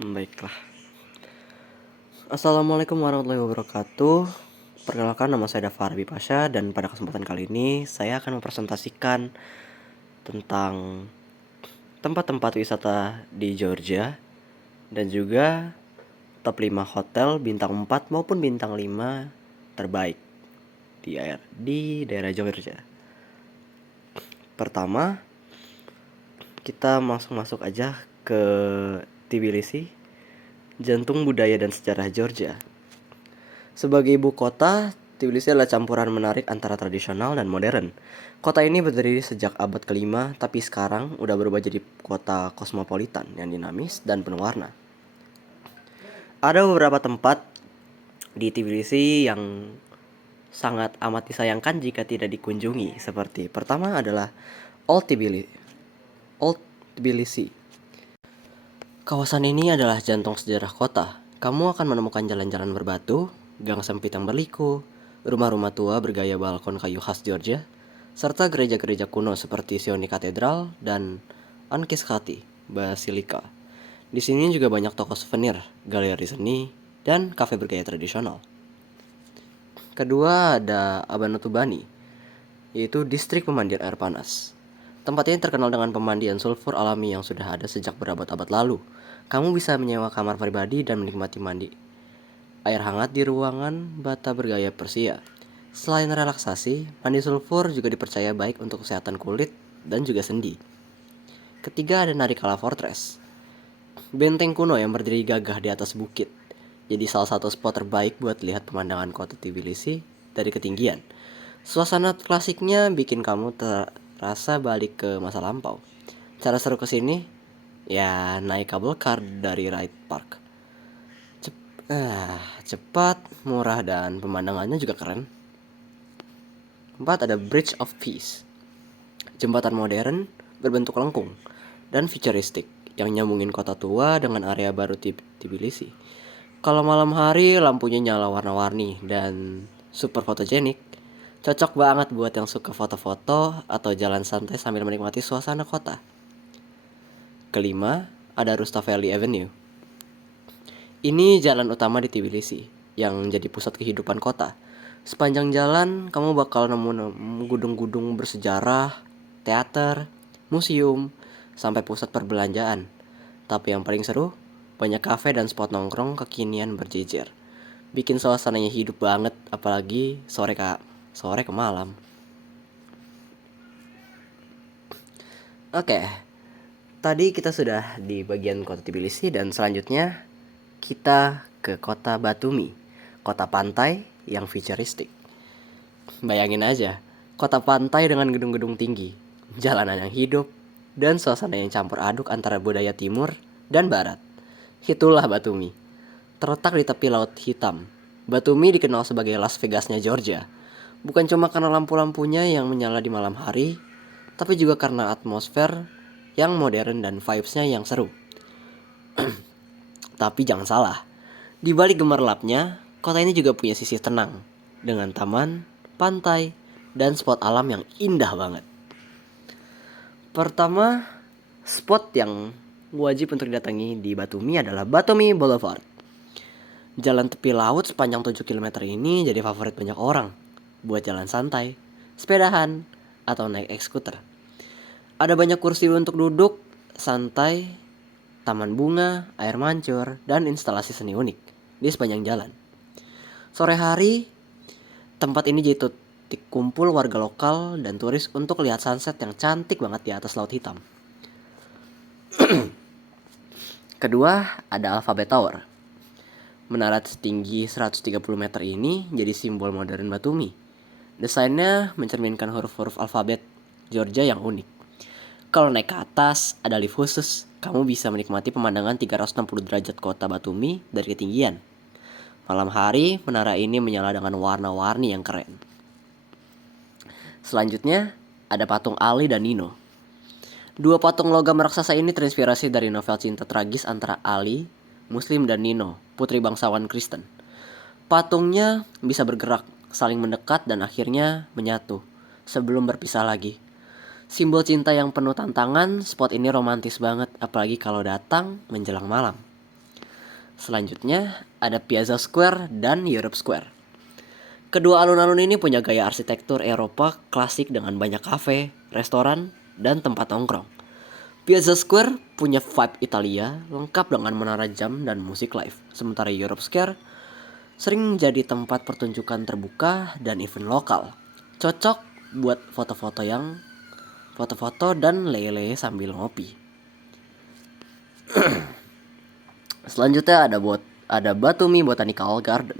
Baiklah. Assalamualaikum warahmatullahi wabarakatuh. Perkenalkan, nama saya Dafar Pasha, dan pada kesempatan kali ini saya akan mempresentasikan tentang tempat-tempat wisata di Georgia dan juga top 5 hotel bintang 4 maupun bintang 5 terbaik di daerah Georgia. Pertama, kita langsung masuk aja ke Tbilisi, jantung budaya dan sejarah Georgia. Sebagai ibu kota, Tbilisi adalah campuran menarik antara tradisional dan modern. Kota ini berdiri sejak abad ke-5, tapi sekarang udah berubah jadi kota kosmopolitan yang dinamis dan penuh warna. Ada beberapa tempat di Tbilisi yang sangat amat disayangkan jika tidak dikunjungi. Seperti pertama adalah Old Tbilisi. Old Tbilisi. Kawasan ini adalah jantung sejarah kota. Kamu akan menemukan jalan-jalan berbatu, gang sempit yang berliku, rumah-rumah tua bergaya balkon kayu khas Georgia, serta gereja-gereja kuno seperti Sioni Cathedral dan Ankiskati Basilika. Di sini juga banyak toko souvenir, galeri seni, dan kafe bergaya tradisional. Kedua ada Abanutubani, yaitu distrik pemandian air panas. Tempat ini terkenal dengan pemandian sulfur alami yang sudah ada sejak berabad-abad lalu. Kamu bisa menyewa kamar pribadi dan menikmati mandi air hangat di ruangan bata bergaya Persia. Selain relaksasi, mandi sulfur juga dipercaya baik untuk kesehatan kulit dan juga sendi. Ketiga ada Narikala Fortress, benteng kuno yang berdiri gagah di atas bukit. Jadi salah satu spot terbaik buat lihat pemandangan kota Tbilisi dari ketinggian. Suasana klasiknya bikin kamu terasa balik ke masa lampau. Cara seru kesini, ya naik kabel car dari Ride Park. Cepat, murah, dan pemandangannya juga keren. 4 ada Bridge of Peace, jembatan modern berbentuk lengkung dan futuristik yang nyambungin kota tua dengan area baru Tbilisi. Kalau malam hari lampunya nyala warna-warni dan super fotogenik, cocok banget buat yang suka foto-foto atau jalan santai sambil menikmati suasana kota. Kelima, ada Rustaveli Avenue. Ini jalan utama di Tbilisi yang jadi pusat kehidupan kota. Sepanjang jalan kamu bakal nemu gedung-gedung bersejarah, teater, museum, sampai pusat perbelanjaan. Tapi yang paling seru, banyak kafe dan spot nongkrong kekinian berjejer. Bikin suasananya hidup banget, apalagi sore ke malam. Oke, tadi kita sudah di bagian kota Tbilisi dan selanjutnya kita ke kota Batumi, kota pantai yang futuristik. Bayangin aja, kota pantai dengan gedung-gedung tinggi, jalanan yang hidup, dan suasana yang campur aduk antara budaya timur dan barat. Itulah Batumi. Terletak di tepi Laut Hitam, Batumi dikenal sebagai Las Vegasnya Georgia. Bukan cuma karena lampu-lampunya yang menyala di malam hari, tapi juga karena atmosfer yang modern dan vibes-nya yang seru. Tapi jangan salah, di balik gemerlapnya, kota ini juga punya sisi tenang, dengan taman, pantai, dan spot alam yang indah banget. Pertama, spot yang wajib untuk didatangi di Batumi adalah Batumi Boulevard. Jalan tepi laut sepanjang 7 km ini jadi favorit banyak orang buat jalan santai, sepedahan, atau naik skuter. Ada banyak kursi untuk duduk santai, taman bunga, air mancur, dan instalasi seni unik di sepanjang jalan. Sore hari, tempat ini jadi titik kumpul warga lokal dan turis untuk lihat sunset yang cantik banget di atas laut hitam. Kedua, ada Alphabet Tower. Menara setinggi 130 meter ini jadi simbol modern Batumi. Desainnya mencerminkan huruf-huruf alfabet Georgia yang unik. Kalau naik ke atas, ada lift khusus. Kamu bisa menikmati pemandangan 360 derajat kota Batumi dari ketinggian. Malam hari, menara ini menyala dengan warna-warni yang keren. Selanjutnya, ada patung Ali dan Nino. Dua patung logam raksasa ini terinspirasi dari novel cinta tragis antara Ali, Muslim, dan Nino, putri bangsawan Kristen. Patungnya bisa bergerak, saling mendekat, dan akhirnya menyatu sebelum berpisah lagi. Simbol cinta yang penuh tantangan, spot ini romantis banget, apalagi kalau datang menjelang malam. Selanjutnya ada Piazza Square dan Europe Square. Kedua alun-alun ini punya gaya arsitektur Eropa klasik dengan banyak kafe, restoran, dan tempat nongkrong. Piazza Square punya vibe Italia, lengkap dengan menara jam dan musik live. Sementara Europe Square sering jadi tempat pertunjukan terbuka dan event lokal. Cocok buat foto-foto dan lele sambil ngopi. Selanjutnya ada Batumi Botanical Garden.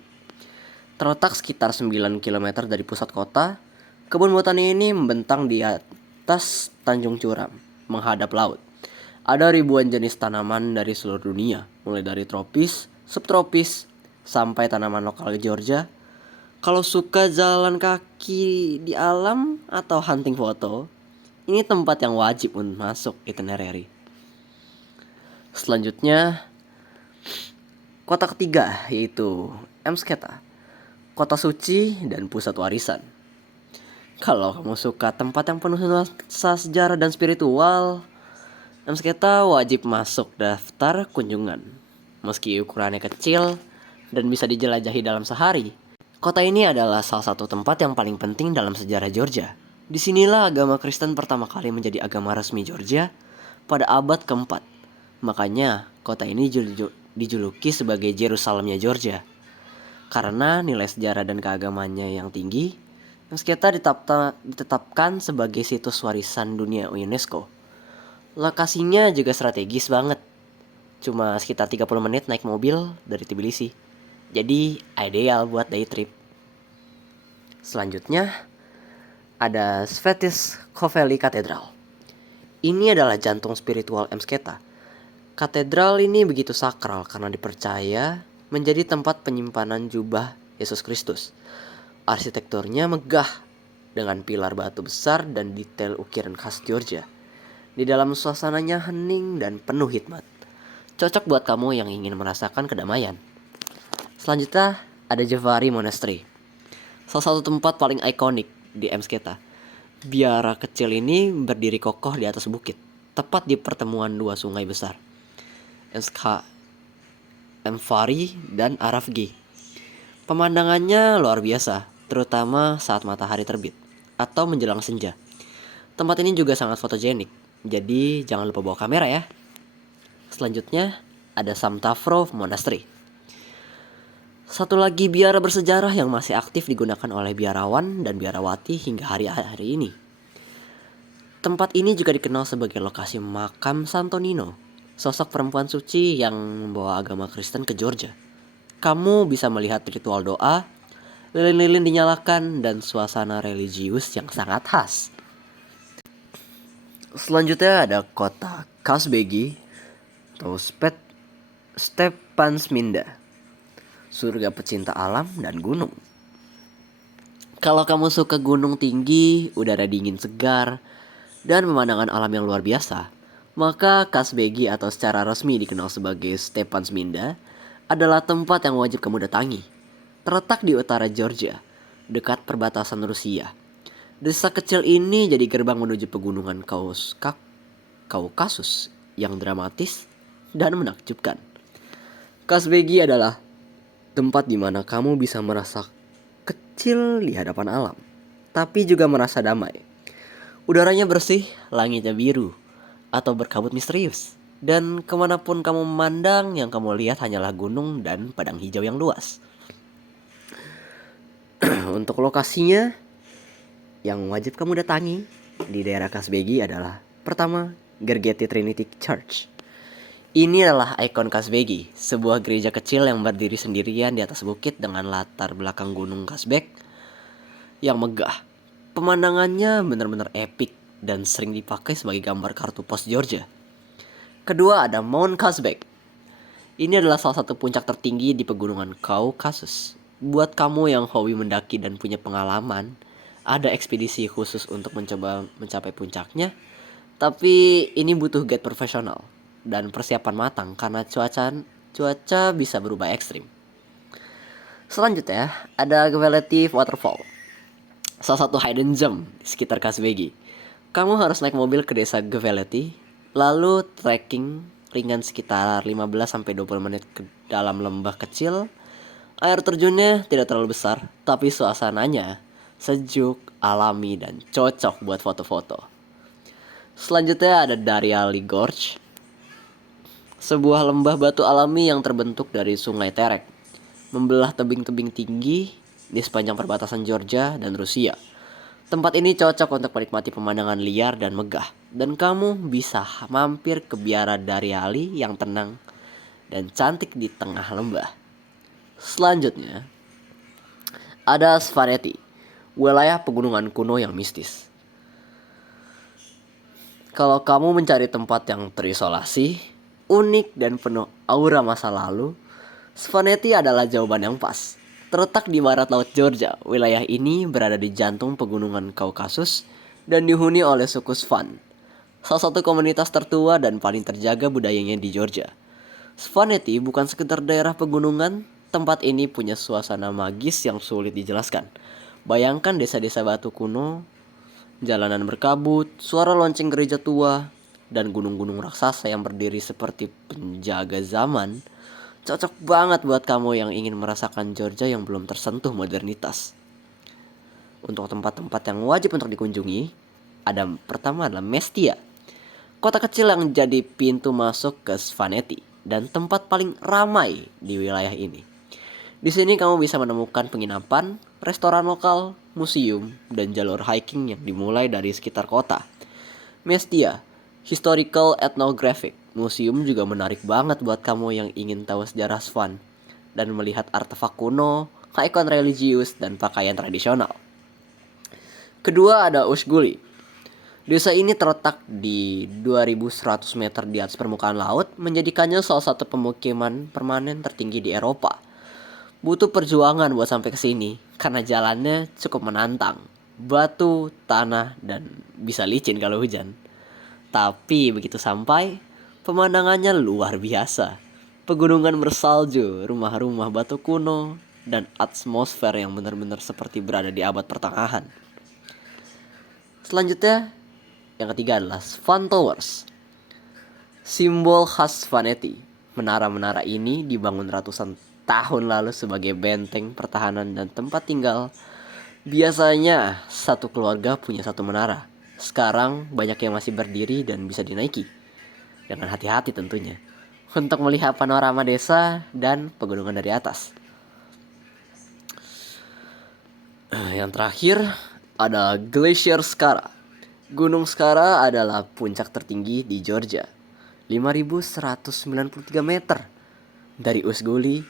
Terletak sekitar 9 km dari pusat kota, kebun botani ini membentang di atas Tanjung Curam, menghadap laut. Ada ribuan jenis tanaman dari seluruh dunia, mulai dari tropis, subtropis, sampai tanaman lokal Georgia. Kalau suka jalan kaki di alam atau hunting foto, ini tempat yang wajib untuk masuk itinerary. Selanjutnya, kota ketiga yaitu Amsketa, kota suci dan pusat warisan. Kalau kamu suka tempat yang penuh nuansa sejarah dan spiritual, Amsketa wajib masuk daftar kunjungan. Meski ukurannya kecil dan bisa dijelajahi dalam sehari, kota ini adalah salah satu tempat yang paling penting dalam sejarah Georgia. Disinilah agama Kristen pertama kali menjadi agama resmi Georgia pada abad keempat. Makanya kota ini dijuluki sebagai Yerusalemnya Georgia. Karena nilai sejarah dan keagamannya yang tinggi, Amsketa ditetapkan sebagai situs warisan dunia UNESCO. Lokasinya juga strategis banget. Cuma sekitar 30 menit naik mobil dari Tbilisi. Jadi ideal buat day trip. Selanjutnya ada Svetiško-Veli Cathedral. Ini adalah jantung spiritual Amsketa. Katedral ini begitu sakral karena dipercaya menjadi tempat penyimpanan jubah Yesus Kristus. Arsitekturnya megah dengan pilar batu besar dan detail ukiran khas Georgia. Di dalam suasananya hening dan penuh hikmat. Cocok buat kamu yang ingin merasakan kedamaian. Selanjutnya ada Jevari Monastery, salah satu tempat paling ikonik di Amsketa. Biara kecil ini berdiri kokoh di atas bukit, tepat di pertemuan dua sungai besar, Amfari dan Aravgi. Pemandangannya luar biasa, terutama saat matahari terbit atau menjelang senja. Tempat ini juga sangat fotogenik, jadi jangan lupa bawa kamera ya. Selanjutnya ada Samtafro Monastery. Satu lagi biara bersejarah yang masih aktif digunakan oleh biarawan dan biarawati hingga hari-hari ini. Tempat ini juga dikenal sebagai lokasi makam Santo Nino, sosok perempuan suci yang membawa agama Kristen ke Georgia. Kamu bisa melihat ritual doa, lilin-lilin dinyalakan, dan suasana religius yang sangat khas. Selanjutnya ada kota Kazbegi atau Stepantsminda, surga pecinta alam dan gunung. Kalau kamu suka gunung tinggi, udara dingin segar, dan pemandangan alam yang luar biasa, maka Kazbegi atau secara resmi dikenal sebagai Stepantsminda adalah tempat yang wajib kamu datangi. Terletak di utara Georgia, dekat perbatasan Rusia. Desa kecil ini jadi gerbang menuju pegunungan Kaukasus yang dramatis dan menakjubkan. Kazbegi adalah tempat di mana kamu bisa merasa kecil di hadapan alam, tapi juga merasa damai. Udaranya bersih, langitnya biru, atau berkabut misterius. Dan kemanapun kamu memandang, yang kamu lihat hanyalah gunung dan padang hijau yang luas. Untuk lokasinya, yang wajib kamu datangi di daerah Kazbegi adalah: pertama, Gergeti Trinity Church. Ini adalah ikon Kazbegi, sebuah gereja kecil yang berdiri sendirian di atas bukit dengan latar belakang gunung Kazbek yang megah. Pemandangannya benar-benar epik dan sering dipakai sebagai gambar kartu pos Georgia. Kedua ada Mount Kazbek. Ini adalah salah satu puncak tertinggi di pegunungan Kaukasus. Buat kamu yang hobi mendaki dan punya pengalaman, ada ekspedisi khusus untuk mencoba mencapai puncaknya. Tapi ini butuh guide profesional dan persiapan matang karena cuaca bisa berubah ekstrim. Selanjutnya ada Gveleti Waterfall, salah satu hidden gem di sekitar Kazbegi. Kamu harus naik mobil ke desa Gveleti, lalu trekking ringan sekitar 15-20 menit ke dalam lembah kecil. Air terjunnya tidak terlalu besar, tapi suasananya sejuk, alami, dan cocok buat foto-foto. Selanjutnya ada Dariali Gorge, sebuah lembah batu alami yang terbentuk dari sungai Terek, membelah tebing-tebing tinggi di sepanjang perbatasan Georgia dan Rusia. Tempat ini cocok untuk menikmati pemandangan liar dan megah, dan kamu bisa mampir ke biara Dariali yang tenang dan cantik di tengah lembah. Selanjutnya, ada Svaneti, wilayah pegunungan kuno yang mistis. Kalau kamu mencari tempat yang terisolasi, unik dan penuh aura masa lalu, Svaneti adalah jawaban yang pas. Terletak di barat laut Georgia, wilayah ini berada di jantung pegunungan Kaukasus dan dihuni oleh suku Svan, salah satu komunitas tertua dan paling terjaga budayanya di Georgia. Svaneti bukan sekedar daerah pegunungan, tempat ini punya suasana magis yang sulit dijelaskan. Bayangkan desa-desa batu kuno, jalanan berkabut, suara lonceng gereja tua, dan gunung-gunung raksasa yang berdiri seperti penjaga zaman. Cocok banget buat kamu yang ingin merasakan Georgia yang belum tersentuh modernitas. Untuk tempat-tempat yang wajib untuk dikunjungi, pertama adalah Mestia, kota kecil yang jadi pintu masuk ke Svaneti dan tempat paling ramai di wilayah ini. Di sini kamu bisa menemukan penginapan, restoran lokal, museum, dan jalur hiking yang dimulai dari sekitar kota. Mestia, Historical Ethnographic Museum juga menarik banget buat kamu yang ingin tahu sejarah Svan dan melihat artefak kuno, ikon religius, dan pakaian tradisional. Kedua ada Ushguli. Desa ini terletak di 2100 meter di atas permukaan laut, menjadikannya salah satu pemukiman permanen tertinggi di Eropa. Butuh perjuangan buat sampai ke sini karena jalannya cukup menantang. Batu, tanah, dan bisa licin kalau hujan. Tapi begitu sampai, pemandangannya luar biasa. Pegunungan bersalju, rumah-rumah batu kuno, dan atmosfer yang benar-benar seperti berada di abad pertengahan. Selanjutnya, yang ketiga adalah Svan Towers, simbol khas Svaneti. Menara-menara ini dibangun ratusan tahun lalu sebagai benteng pertahanan dan tempat tinggal. Biasanya satu keluarga punya satu menara. Sekarang banyak yang masih berdiri dan bisa dinaiki. Dengan hati-hati tentunya, untuk melihat panorama desa dan pegunungan dari atas. Yang terakhir ada Glacier Skara. Gunung Skara adalah puncak tertinggi di Georgia, 5.193 meter. Dari Usguli,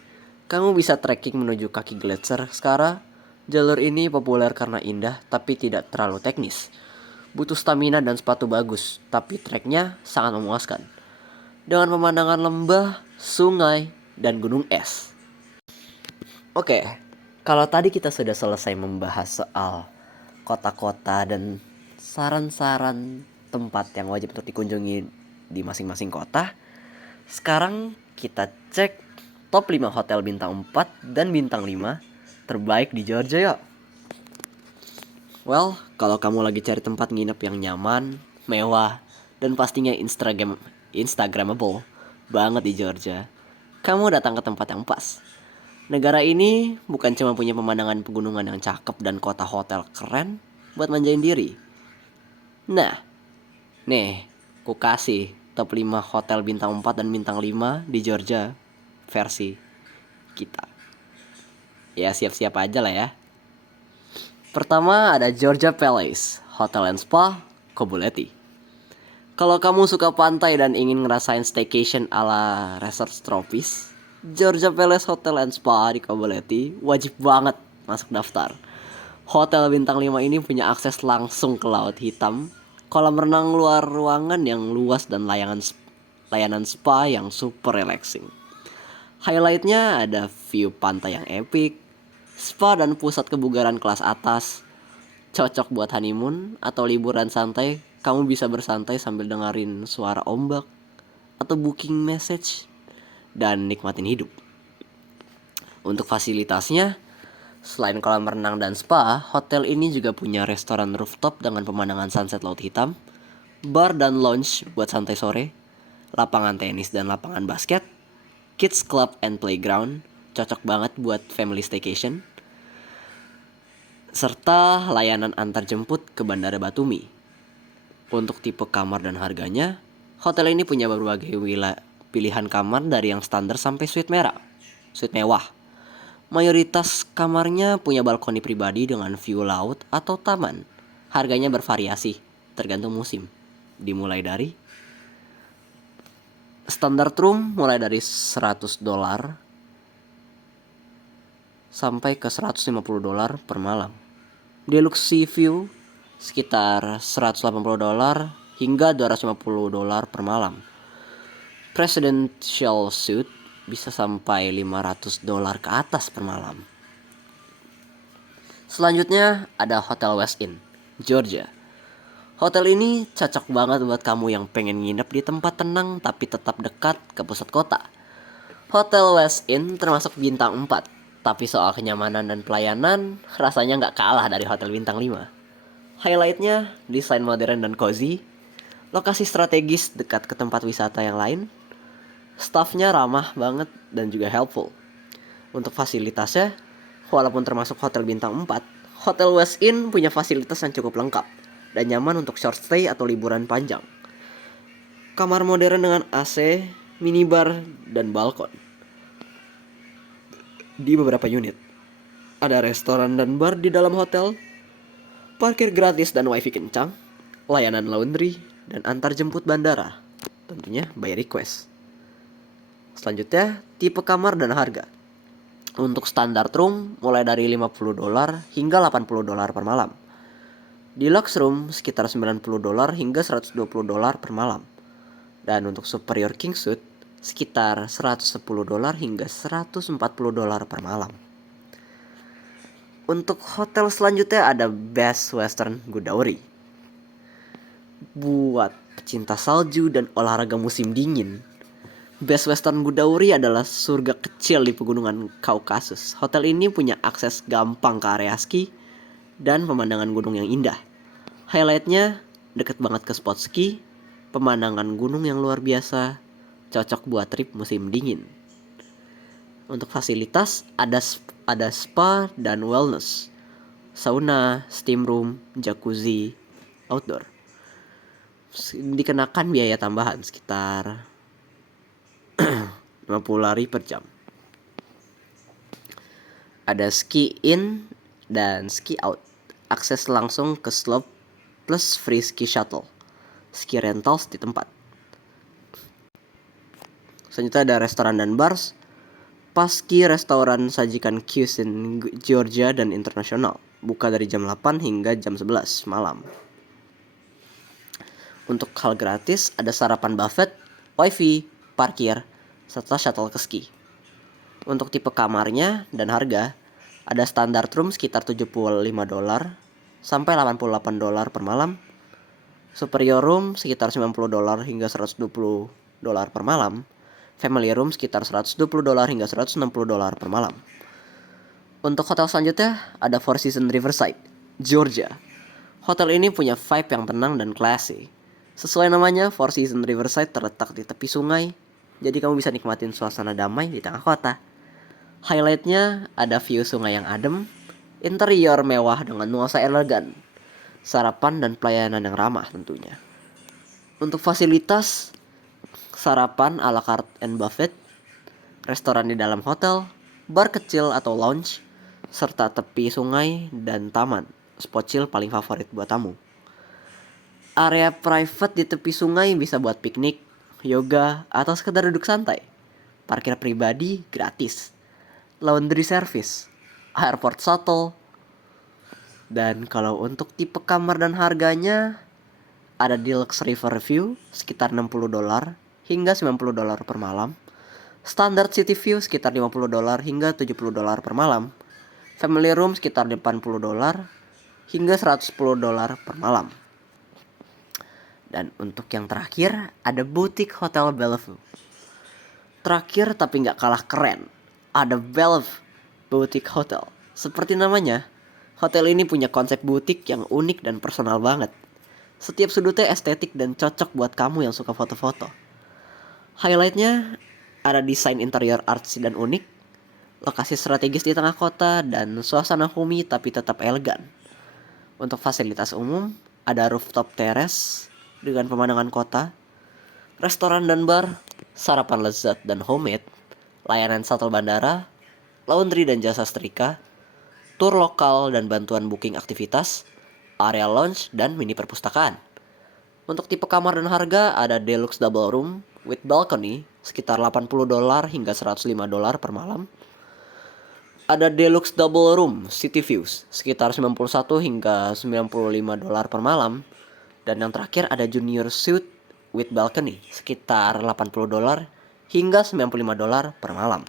kamu bisa trekking menuju kaki Glacier Skara. Jalur ini populer karena indah tapi tidak terlalu teknis. Butuh stamina dan sepatu bagus, tapi treknya sangat memuaskan. Dengan pemandangan lembah, sungai, dan gunung es. Oke, kalau tadi kita sudah selesai membahas soal kota-kota dan saran-saran tempat yang wajib untuk dikunjungi di masing-masing kota, sekarang kita cek top 5 hotel bintang 4 dan bintang 5 terbaik di Georgia yuk. Well, kalau kamu lagi cari tempat nginep yang nyaman, mewah, dan pastinya Instagramable banget di Georgia, kamu datang ke tempat yang pas. Negara ini bukan cuma punya pemandangan pegunungan yang cakep dan kota hotel keren buat manjain diri. Nah, nih, ku kasih top 5 hotel bintang 4 dan bintang 5 di Georgia versi kita. Ya siap-siap aja lah ya. Pertama ada Georgia Palace, Hotel and Spa, Kobuleti. Kalau kamu suka pantai dan ingin ngerasain staycation ala resort tropis, Georgia Palace Hotel and Spa di Kobuleti wajib banget masuk daftar. Hotel bintang 5 ini punya akses langsung ke Laut Hitam, kolam renang luar ruangan yang luas dan layanan spa yang super relaxing. Highlightnya ada view pantai yang epic, spa dan pusat kebugaran kelas atas. Cocok buat honeymoon atau liburan santai. Kamu bisa bersantai sambil dengerin suara ombak atau booking message dan nikmatin hidup. Untuk fasilitasnya, selain kolam renang dan spa, hotel ini juga punya restoran rooftop dengan pemandangan sunset Laut Hitam, bar dan lounge buat santai sore, lapangan tenis dan lapangan basket, kids club and playground, cocok banget buat family staycation, serta layanan antar jemput ke Bandara Batumi. Untuk tipe kamar dan harganya, hotel ini punya berbagai pilihan kamar dari yang standar sampai suite mewah. Mayoritas kamarnya punya balkoni pribadi dengan view laut atau taman. Harganya bervariasi, tergantung musim. Dimulai dari standard room mulai dari $100 sampai ke $150 per malam. Deluxe Sea View sekitar $180 hingga $250 per malam. Presidential Suite bisa sampai $500 ke atas per malam. Selanjutnya ada Hotel West Inn, Georgia. Hotel ini cocok banget buat kamu yang pengen nginep di tempat tenang tapi tetap dekat ke pusat kota. Hotel West Inn termasuk bintang 4, tapi soal kenyamanan dan pelayanan rasanya nggak kalah dari hotel bintang 5. Highlightnya desain modern dan cozy, lokasi strategis dekat ke tempat wisata yang lain, staffnya ramah banget dan juga helpful. Untuk fasilitasnya, walaupun termasuk hotel bintang 4, Hotel West Inn punya fasilitas yang cukup lengkap dan nyaman untuk short stay atau liburan panjang. Kamar modern dengan AC, minibar, dan balkon. Di beberapa unit, ada restoran dan bar di dalam hotel, parkir gratis dan wifi kencang, layanan laundry, dan antar jemput bandara. Tentunya by request. Selanjutnya, tipe kamar dan harga. Untuk standard room mulai dari $50 hingga $80 per malam. Deluxe room sekitar $90 hingga $120 per malam. Dan untuk superior king suite sekitar $110 hingga $140 per malam. Untuk hotel selanjutnya ada Best Western Godauri. Buat pecinta salju dan olahraga musim dingin, Best Western Godauri adalah surga kecil di pegunungan Kaukasus. Hotel ini punya akses gampang ke area ski dan pemandangan gunung yang indah. Highlightnya deket banget ke spot ski, pemandangan gunung yang luar biasa, cocok buat trip musim dingin. Untuk fasilitas ada spa dan wellness, sauna, steam room, jacuzzi, outdoor. Dikenakan biaya tambahan sekitar $50 per jam. Ada ski in dan ski out. Akses langsung ke slope plus free ski shuttle. Ski rentals di tempat. Selanjutnya ada restoran dan bars. Paski restoran sajikan cuisine Georgia dan internasional. Buka dari jam 8 hingga jam 11 malam. Untuk hal gratis ada sarapan buffet, wifi, parkir, serta shuttle ke ski. Untuk tipe kamarnya dan harga, ada standard room sekitar $75 sampai $88 per malam. Superior room sekitar $90 hingga $120 per malam. Family room sekitar $120 hingga $160 per malam. Untuk hotel selanjutnya ada Four Seasons Riverside, Georgia. Hotel ini punya vibe yang tenang dan classy. Sesuai namanya, Four Seasons Riverside terletak di tepi sungai, jadi kamu bisa nikmatin suasana damai di tengah kota. Highlightnya ada view sungai yang adem, interior mewah dengan nuansa elegan, sarapan dan pelayanan yang ramah tentunya. Untuk fasilitas, sarapan a la carte and buffet, restoran di dalam hotel, bar kecil atau lounge, serta tepi sungai dan taman. Spot chill paling favorit buat tamu. Area private di tepi sungai bisa buat piknik, yoga, atau sekedar duduk santai. Parkir pribadi gratis. Laundry service, airport shuttle. Dan kalau untuk tipe kamar dan harganya, ada Deluxe River View sekitar $60 hingga $90 per malam. Standard City View sekitar $50 hingga $70 per malam. Family Room sekitar $80 hingga $110 per malam. Dan untuk yang terakhir ada Boutique Hotel Bellevue. Terakhir tapi gak kalah keren, ada Bellevue Boutique Hotel. Seperti namanya, hotel ini punya konsep butik yang unik dan personal banget. Setiap sudutnya estetik dan cocok buat kamu yang suka foto-foto. Highlightnya ada desain interior artsy dan unik, lokasi strategis di tengah kota, dan suasana homey tapi tetap elegan. Untuk fasilitas umum, ada rooftop terrace dengan pemandangan kota, restoran dan bar, sarapan lezat dan homemade, layanan shuttle bandara, laundry dan jasa setrika, tur lokal dan bantuan booking aktivitas, area lounge dan mini perpustakaan. Untuk tipe kamar dan harga ada deluxe double room with balcony sekitar $80 hingga $105 per malam. Ada deluxe double room city views sekitar $91 hingga $95 per malam. Dan yang terakhir ada junior suite with balcony sekitar $80 hingga $95 per malam.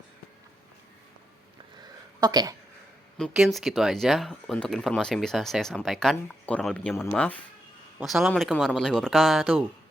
Oke, mungkin segitu aja untuk informasi yang bisa saya sampaikan. Kurang lebihnya mohon maaf. Wassalamualaikum warahmatullahi wabarakatuh.